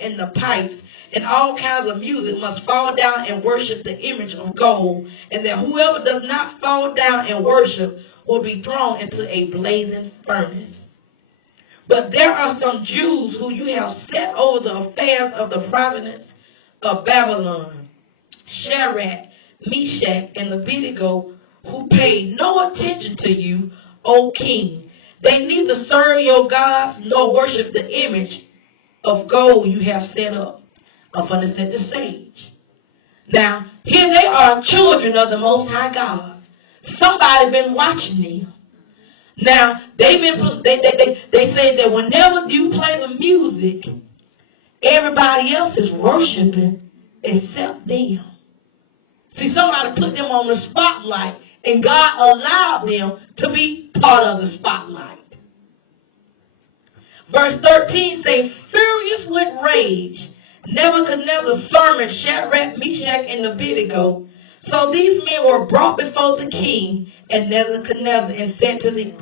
and the pipes and all kinds of music must fall down and worship the image of gold, and that whoever does not fall down and worship will be thrown into a blazing furnace. But there are some Jews who you have set over the affairs of the province of Babylon, Shadrach, Meshach, and Abednego, who paid no attention to you, O king. They neither serve your gods nor worship the image of gold you have set up. I'm going to set the stage. Now, here they are, children of the Most High God. Somebody been watching them. Now, they said that whenever you play the music, everybody else is worshiping except them. See, somebody put them on the spotlight, and God allowed them to be part of the spotlight. Verse 13 says, furious with rage, Nebuchadnezzar summoned Shadrach, Meshach, and Abednego. So these men were brought before the king and Nebuchadnezzar and said to them,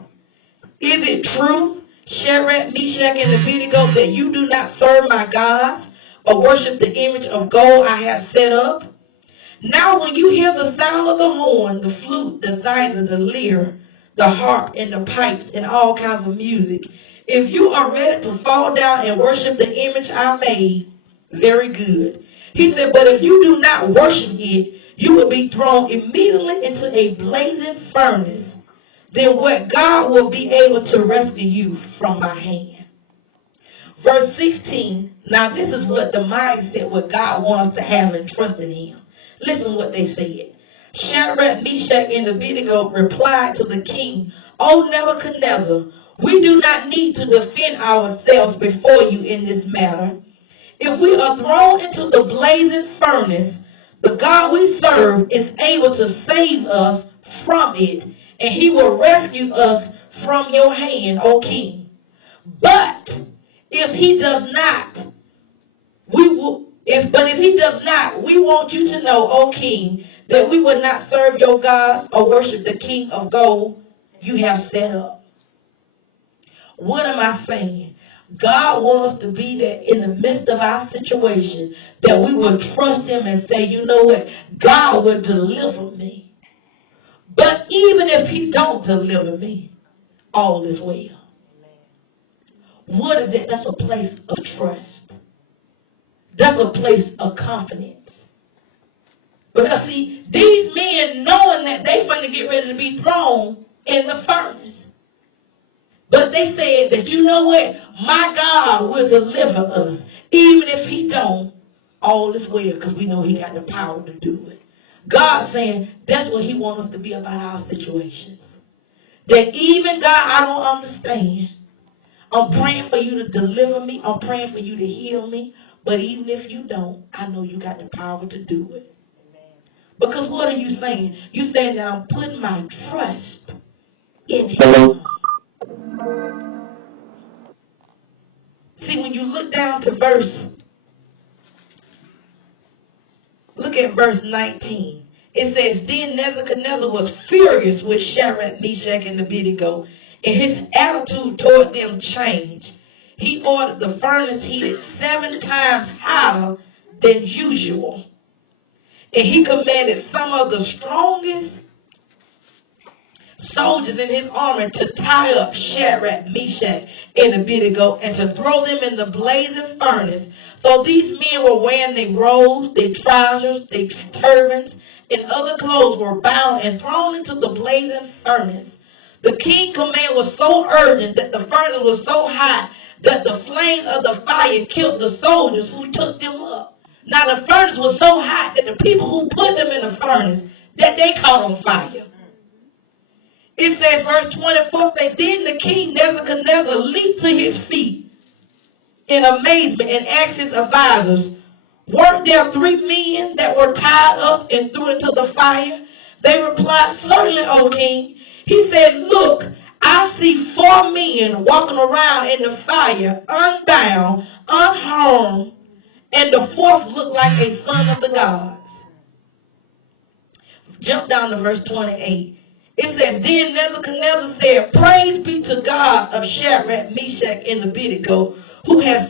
is it true, Shadrach, Meshach, and Abednego, that you do not serve my gods or worship the image of gold I have set up? Now when you hear the sound of the horn, the flute, the zither, the lyre, the harp, and the pipes, and all kinds of music, if you are ready to fall down and worship the image I made, very good. He said, but if you do not worship it, you will be thrown immediately into a blazing furnace. Then what God will be able to rescue you from my hand. Verse 16, now this is what the mindset what God wants to have and trust in him. Listen what they said. Shadrach, Meshach, and Abednego replied to the king, O Nebuchadnezzar, we do not need to defend ourselves before you in this matter. If we are thrown into the blazing furnace, the God we serve is able to save us from it, and he will rescue us from your hand, O king. But if he does not, we want you to know, O king, that we will not serve your gods or worship the king of gold you have set up. What am I saying? God wants us to be there in the midst of our situation, that we will trust him and say, you know what? God will deliver me. But even if he don't deliver me, all is well. What is that? That's a place of trust. That's a place of confidence. Because see, these men knowing that they finna get ready to be thrown in the furnace. But they said that, you know what? My God will deliver us. Even if he don't, all is well, because we know he got the power to do it. God's saying that's what he wants us to be about our situations. That even God, I don't understand. I'm praying for you to deliver me. I'm praying for you to heal me. But even if you don't, I know you got the power to do it. Because what are you saying? You're saying that I'm putting my trust in him. See, when you look down to look at verse 19. It says, then Nebuchadnezzar was furious with Shadrach, Meshach, and Abednego, and his attitude toward them changed. He ordered the furnace heated 7 times hotter than usual. And he commanded some of the strongest soldiers in his army to tie up Shadrach, Meshach, and Abednego and to throw them in the blazing furnace. So these men were wearing their robes, their trousers, their turbans, and other clothes were bound and thrown into the blazing furnace. The king's command was so urgent that the furnace was so hot that the flames of the fire killed the soldiers who took them up. Now the furnace was so hot that the people who put them in the furnace, that they caught on fire. It says, verse 24, says, then the king Nebuchadnezzar leaped to his feet in amazement and asked his advisors, weren't there 3 men that were tied up and threw into the fire? They replied, certainly, O king. He said, look, I see 4 men walking around in the fire, unbound, unharmed, and the 4th looked like a son of the gods. Jump down to verse 28. It says, then Nebuchadnezzar said, praise be to God of Shadrach, Meshach, and Abednego, who has